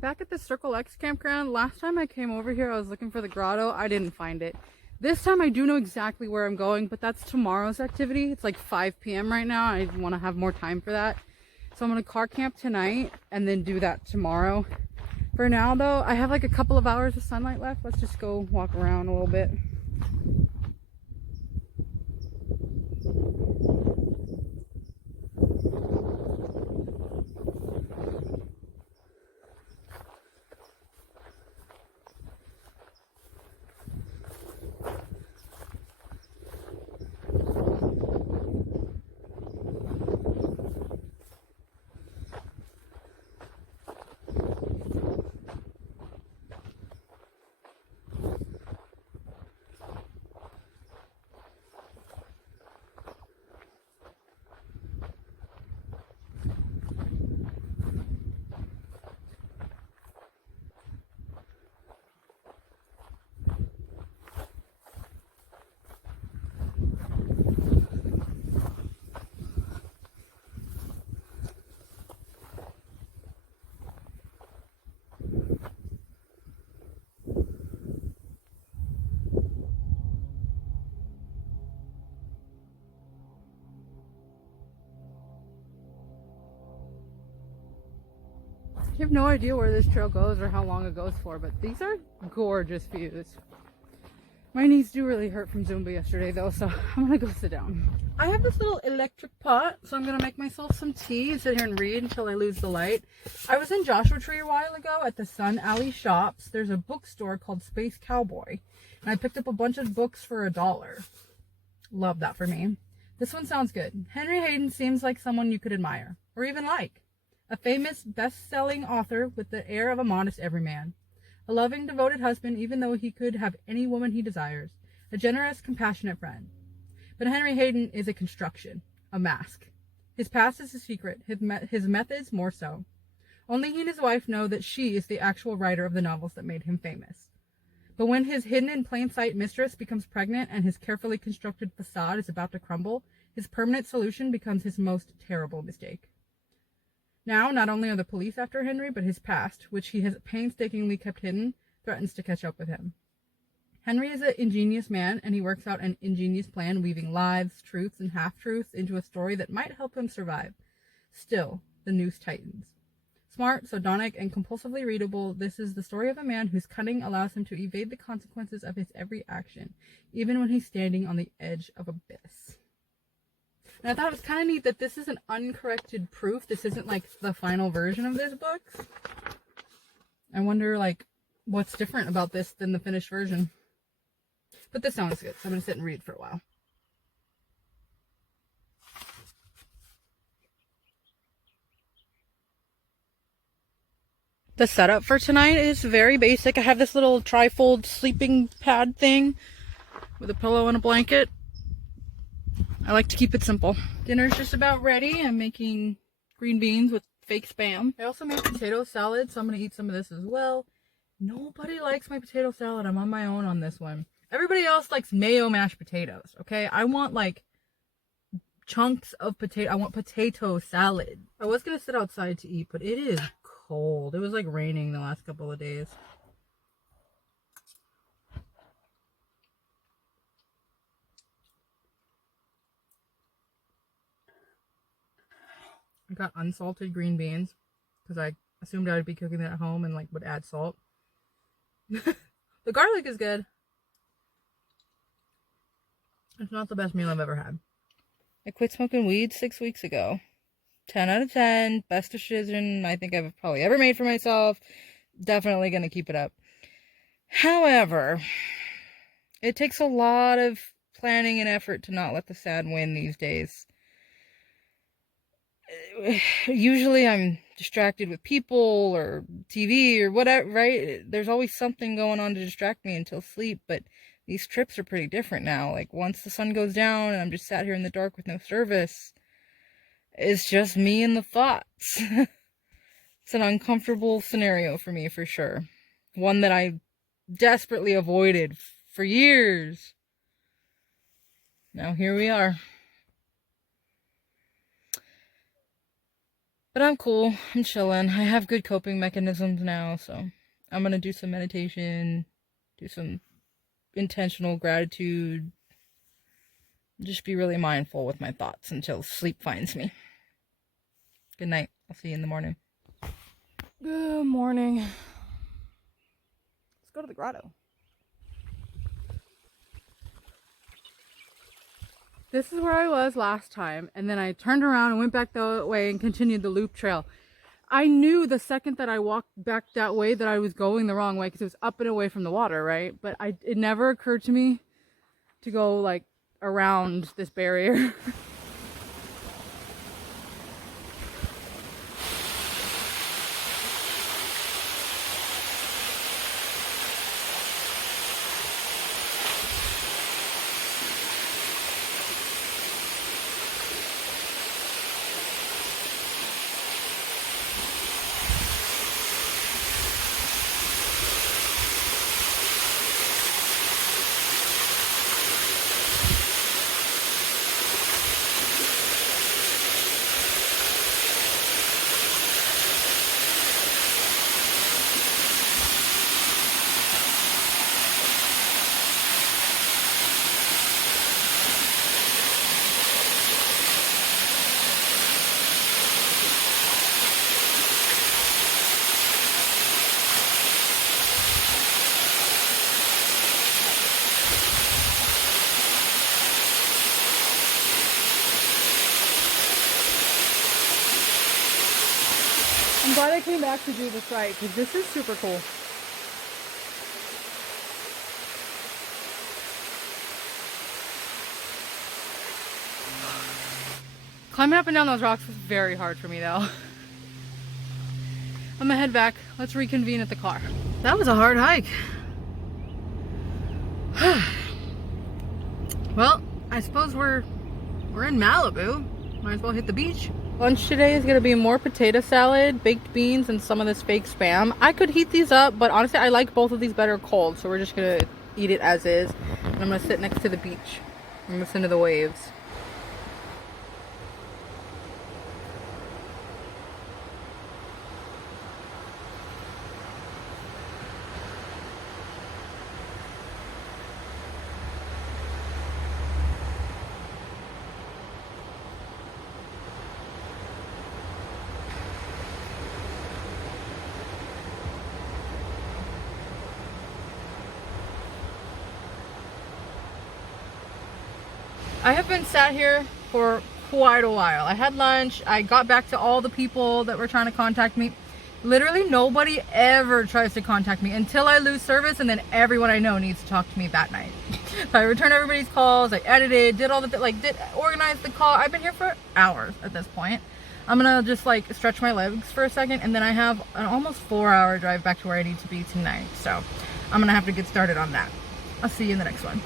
back at the Circle X campground. Last time I came over here, I was looking for the grotto. I didn't find it. This time I do know exactly where I'm going, but that's tomorrow's activity. It's like 5 p.m. right now. I want to have more time for that. So I'm going to car camp tonight and then do that tomorrow. For now though, I have like a couple of hours of sunlight left. Let's just go walk around a little bit. I have no idea where this trail goes or how long it goes for, but these are gorgeous views. My knees do really hurt from Zumba yesterday though, so I'm gonna go sit down. I have this little electric pot, so I'm gonna make myself some tea and sit here and read until I lose the light. I was in Joshua Tree a while ago at the Sun Alley Shops. There's a bookstore called Space Cowboy, and I picked up a bunch of books for $1. Love that for me. This one sounds good. Henry Hayden seems like someone you could admire, or even like. A famous, best-selling author with the air of a modest everyman. A loving, devoted husband, even though he could have any woman he desires. A generous, compassionate friend. But Henry Hayden is a construction, a mask. His past is a secret, his methods more so. Only he and his wife know that she is the actual writer of the novels that made him famous. But when his hidden in plain sight mistress becomes pregnant and his carefully constructed facade is about to crumble, his permanent solution becomes his most terrible mistake. Now, not only are the police after Henry, but his past, which he has painstakingly kept hidden, threatens to catch up with him. Henry is an ingenious man, and he works out an ingenious plan, weaving lies, truths, and half-truths into a story that might help him survive. Still, the noose tightens. Smart, sardonic, and compulsively readable, this is the story of a man whose cunning allows him to evade the consequences of his every action, even when he's standing on the edge of abyss. And I thought it was kind of neat that this is an uncorrected proof. This isn't like the final version of this book. I wonder like what's different about this than the finished version. But this sounds good, so I'm going to sit and read for a while. The setup for tonight is very basic. I have this little trifold sleeping pad thing with a pillow and a blanket. I like to keep it simple. Dinner's just about ready. I'm making green beans with fake Spam. I also made potato salad, so I'm going to eat some of this as well. Nobody likes my potato salad. I'm on my own on this one. Everybody else likes mayo mashed potatoes, okay? I want like chunks of potato. I want potato salad. I was going to sit outside to eat, but it is cold. It was like raining the last couple of days. I got unsalted green beans because I assumed I would be cooking that at home and like would add salt. The garlic is good. It's not the best meal I've ever had. I quit smoking weed 6 weeks ago. 10 out of 10. Best decision I think I've probably ever made for myself. Definitely going to keep it up. However, it takes a lot of planning and effort to not let the sad win these days. Usually I'm distracted with people or TV or whatever, right? There's always something going on to distract me until sleep, but these trips are pretty different now. Like once the sun goes down and I'm just sat here in the dark with no service, it's just me and the thoughts. It's an uncomfortable scenario for me for sure. One that I desperately avoided for years. Now here we are. But I'm cool. I'm chilling. I have good coping mechanisms now, so I'm gonna do some meditation, do some intentional gratitude, just be really mindful with my thoughts until sleep finds me. Good night. I'll see you in the morning. Good morning. Let's go to the grotto. This is where I was last time, and then I turned around and went back that way and continued the loop trail. I knew the second that I walked back that way that I was going the wrong way because it was up and away from the water, right? But it never occurred to me to go like around this barrier. I'm glad I came back to do this right because this is super cool. Climbing up and down those rocks was very hard for me though. I'm gonna head back. Let's reconvene at the car. That was a hard hike. Well, I suppose we're in Malibu. Might as well hit the beach. Lunch today is gonna be more potato salad, baked beans, and some of this fake Spam. I could heat these up, but honestly I like both of these better cold, so we're just gonna eat it as is. And I'm gonna sit next to the beach and listen to the waves. I have been sat here for quite a while. I had lunch, I got back to all the people that were trying to contact me. Literally nobody ever tries to contact me until I lose service, and then everyone I know needs to talk to me that night. So I returned everybody's calls, I edited, did all the organized the call. I've been here for hours at this point. I'm gonna just like stretch my legs for a second, and then I have an almost 4-hour drive back to where I need to be tonight. So I'm gonna have to get started on that. I'll see you in the next one.